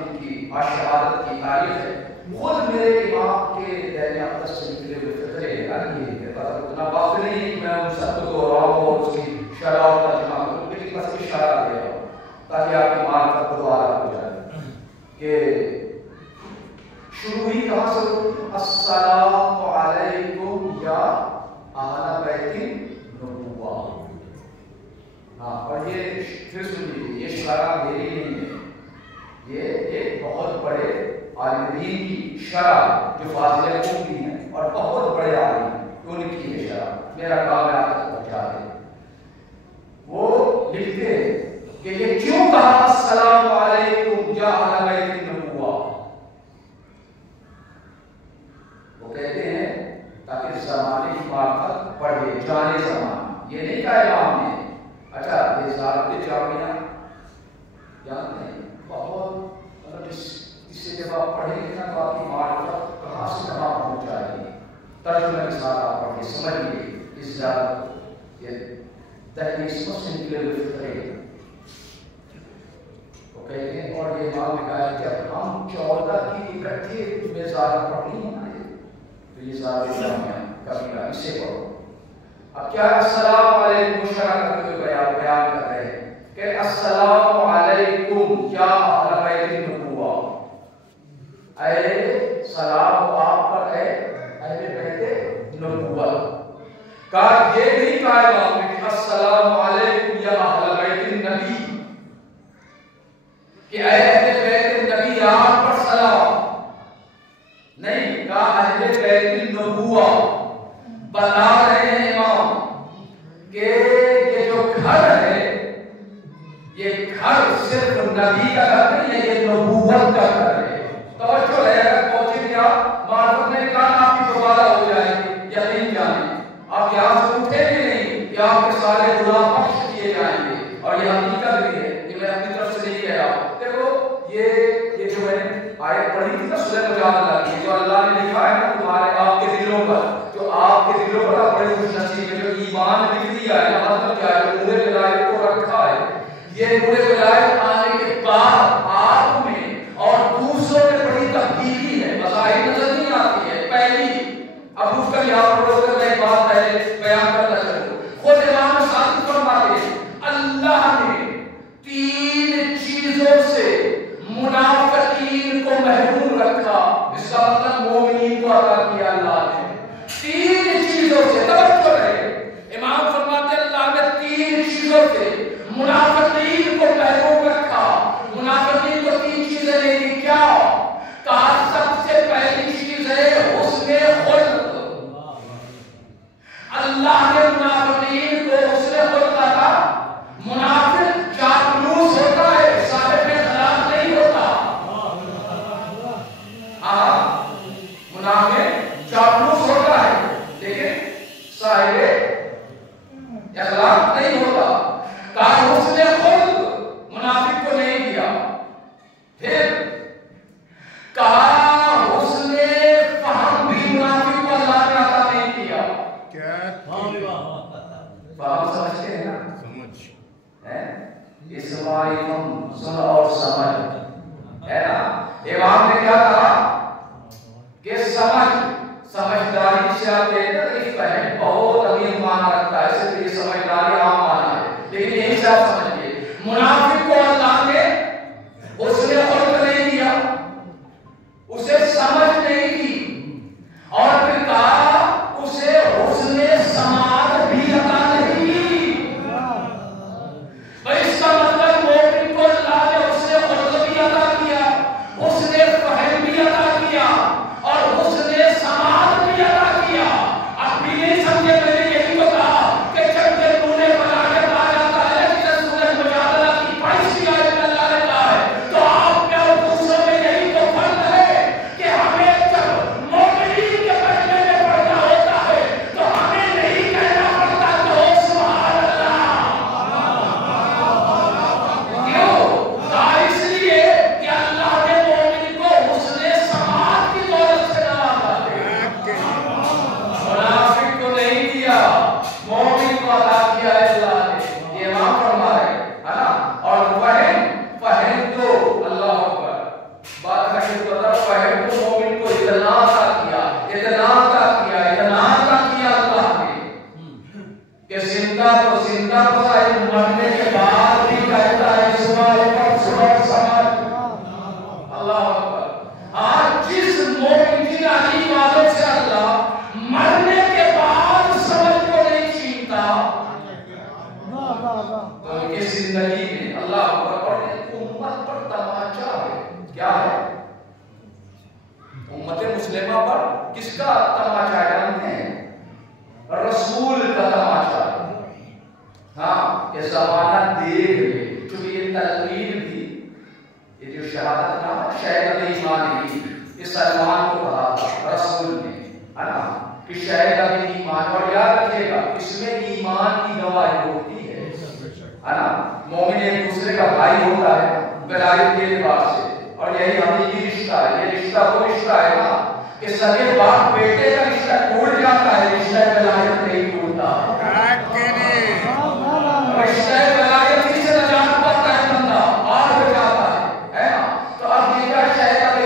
جن کی شہادت کی تاریخ ہے، خود میرے امام کے دین اقدس سے نکلے ہوئے فطرے یہ اتنا وقت نہیں ہے کہ میں ان سب کو دہراؤں اور اس کی شرح اور ترجمہ کروں، لیکن بس اشارہ دے رہا ہوں تاکہ آپ کی معرفت دوبارہ ہو جائے کہ شروع ہی کہاں سے ہوتی؟ السلام علیکم یا اہل بیت النبوہ۔ ہاں، اور یہ پھر سن لیجیے، یہ شرح میری نہیں ہے، یہ ایک بہت بڑے عالم دین کی شرح جو فاضل قوم کی ہے اور بہت بڑے عالم ہیں، ان کی یہ شرح میرا کام ہے آپ تک پہنچا دیں۔ وہ لکھتے ہیں کہ یہ کیوں کہا السلام علیکم یا اہل بیت النبوہ؟ وہ کہتے ہیں تاکہ زمانے کی معرفت پڑھے، جانے زمانہ۔ یہ نہیں کہا امام نے اچھا یہ زیارت جامعہ یاد نہیں، بہت مطلب اس سے جب آپ پڑھیں گے نا تو آپ کی معرفت کہاں سے کہاں پہنچ جائے گی۔ ترجمہ کے ساتھ آپ پڑھ کے سمجھیے اس زیارت کو، یہ دہلی اسمت سے نکلے ہوئے فطرے وہ کہتے ہیں۔ اور یہ امام نے کہا کہ جب ہم 14 کی اکٹھے میں زیارت پڑھنی ہے نا تو یہ زیارت جامعہ کبھی اسے پڑھو۔ اب کیا السلام علیکم شرح کرتے ہوئے بیان کر رہے ہیں کہ السلام علیکم یا اہل بیت النبوہ، اے سلام آپ پر ہے اہل بیت نبوہ۔ کہا یہ نہیں کہا امام نے کہ السلام علیکم یا اہل بیت النبی، کہ اے اہل بیت النبی آپ پر سلام، نہیں کہا اہل بیت النبوہ۔ بتا رہے ہیں امام کہ یہ جو گھر ہے یہ گھر صرف نبی کا گھر نہیں ہے، یہ نبوت کا گھر ہے۔ توجہ ہے، اگر پہنچے گیا معرفت میں کہا آپ کی دوبارہ ہو جائے گی، یقین جانیں آپ یہاں سے اٹھے بھی نہیں کہ آپ کے سارے گناہ بخش دیے جائیں گے، اور یہ حقیقت بھی ہے، یہ میں اپنی طرف سے نہیں کہہ رہا۔ دیکھو یہ جو میں نے آیت پڑھی تھی نا سورہ مجادلہ کی، جو اللہ نے لکھا ہے نا تمہارے آپ کے دلوں پر، جو آپ کے دلوں پر آپ بڑے خوش نصیب ہے، جو ایمان لکھ دیا ہے، مطلب کیا ہے؟ جو نور ولایت کو رکھا ہے، یہ نور ولایت آنے کے بعد آپ میں اور دوسروں میں بڑی تبدیلی ہے، بظاہر نظر نہیں آتی ہے پہلی۔ اب اس کا یہاں پر روز کر میں ایک بات پہلے بیان کرتا چلوں، خود امام صادق فرماتے ہیں اللہ نے 3 چیزوں سے منافقین کو محروم رکھا، اس کا مطلب مومنین کو عطا کیا اللہ نے 3 چیزوں سے۔ توجہ رہے، امام فرماتے ہیں اللہ نے 3 چیزوں سے منافقین کو محروم رکھا۔ منافقین کو 3 چیزیں نہیں دی، کیا؟ کہا سب سے پہلی چیز ہے حسن خلق۔ اللہ نے منافقین کو حسن خلق عطا۔ منافق چاپلوس ہوتا ہے، صاحب اخلاق نہیں ہوتا۔ منافق چاپلوس ہوتا ہے لیکن صاحب اخلاق نہیں ہوتا۔ کہا حسن خلق منافق کو نہیں دیا۔ پھر کہا حسن فہم بھی منافق کو اللہ نے عطا نہیں کیا۔ فہم سمجھتے ہیں نا؟ اسماعی ہم سن اور سمجھ ہے نا۔ امام نے کیا کہا کہ سمجھداری سے آپ دیکھتے ہیں، فہم بہت امیر معنی رکھتا ہے، صرف یہ سمجھداری عام معنی ہے، لیکن یہی سے آپ سمجھئے منافق کو اللہ نے حسن خلق نہیں دیا، اسے سمجھ نہیں دی، اور پھر کہا اسے حسن سماعت بھی عطا نہیں دی۔ بھئی اس کا مطلب مومن کو اللہ نے حسن خلق بھی عطا کیا، حسن فہم بھی علی والوں سے اللہ مرنے کے بعد سمجھ کو نہیں چھینتا. تو ان کی زندگی میں اللہ اور امت پر تماچا ہے. کیا ہے؟ امت مسلمہ پر کس کا تماچا جانتے ہیں؟ رسول کا تماچا. ہاں یہ زمانہ دیکھ لے چونکہ یہ تلقین بھی یہ جو شہادت نام شہادت ایمان کی یہ سلمان کو کہا تھا رسول نے ہے نا کہ شہادت ایمان. اور یاد رکھیے گا اس میں ایمان کی گواہی ہوتی ہے نا. مومن ایک دوسرے کا بھائی ہوتا ہے ولایت کے لباس سے. اور یہی حقیقی رشتہ ہے. یہ رشتہ وہ رشتہ ہے نا کہ سگے باپ بیٹے کا رشتہ ٹوٹ جاتا ہے رشتہ ولایت نہیں ٹوٹتا. رشتہ ولایت ہی سے نجات پاتا ہے بندہ پار ہو جاتا ہے نا. تو اب یہ کیا شہادت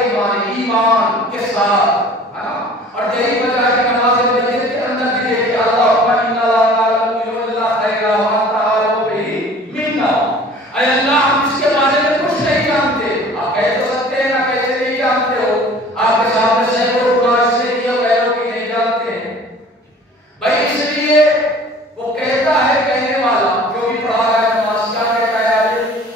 ایمان کے ساتھ ہے نا. اور یہی وجہ ہے کہ نماز فجر کے اندر بھی دیکھیے اللہ انا لا نعلم الا خیرا وانت اعلم به منا. اے اللہ ہم اس کے بارے میں کچھ نہیں جانتے. آپ کہہ تو سکتے ہیں نا کیسے نہیں جانتے ہو. آپ کے سامنے سینکڑوں کاش سے کیا غیروں کی نہیں جانتے ہیں بھائی. اس لیے وہ کہتا ہے کہنے والا جو بھی پڑھا رہا ہے نماز کیا کہتا ہے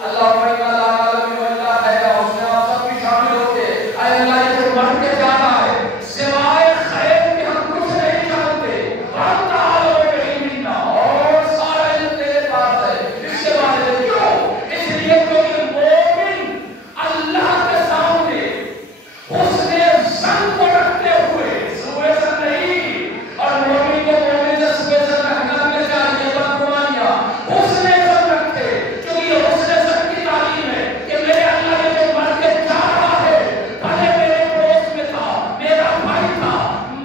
اللہ انا لا نعلم الا خیرا. اس میں آپ سب بھی شامل ہوتے ہیں. اے اللہ یہ جو مر کے جانا ہے سوائے خیر کے ہم کچھ نہیں جانتے. وانت اعلم به منا. اور سارا علم تیرے پاس ہے اس کے بارے میں. کیوں؟ اس لیے کیونکہ مومن اللہ کے سامنے حسن ظن کو رکھتے ہوئے سوء ظن نہیں. اور مومن کو مومن سے سوء ظن رکھنا بھی چاہیے. بدگمانیاں حسن ظن رکھتے کیونکہ یہ حسن ظن کی تعلیم ہے کہ میرے اللہ نے جو مر کے جا رہا ہے بھلے میرے پڑوس میں تھا میرا بھائی تھا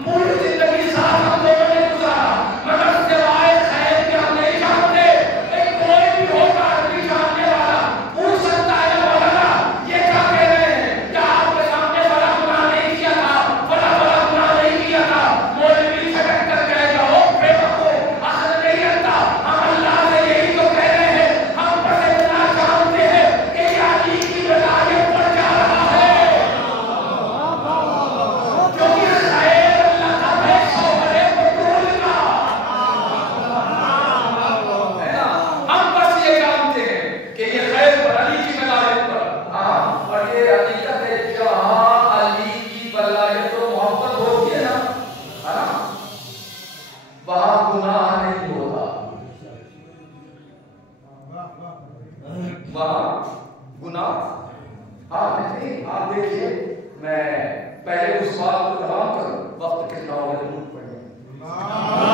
پوری زندگی ساتھ ہم دونوں نے گزارا مگر سوائے خیر کے ہم نہیں جانتے. ایک کوئی بھی ہوگا عربی جاننے والا پوچھ سکتا ہے مولانا یہ کیا کہہ رہے ہیں کیا آپ کے سامنے بڑا گناہ نہیں کیا تھا بڑا گناہ نہیں کیا تھا. مولوی چھٹک کر کہے گا او بے وقوف عقل نہیں رکھتا. ہم اللہ سے یہی تو کہہ رہے ہیں. ہم بس اتنا جانتے ہیں کہ یہ علی کی ولایت پر جا رہا ہے کیونکہ خیر اللہ کا پیسہ ہے بطول کا ہے نا. ہم بس یہ جانتے ہیں کہ یہ خیر پر علی کی ولایت پر. ہاں اور یہ حقیقت ہے جہاں علی کی ولایت و محبت ہوتی ہے نا وہاں گناہ نہیں ہوتا. وہاں گناہ ہاں نہیں. آپ دیکھیے میں پہلے اس بات کو تمام کروں وقت کتنا ہو گیا.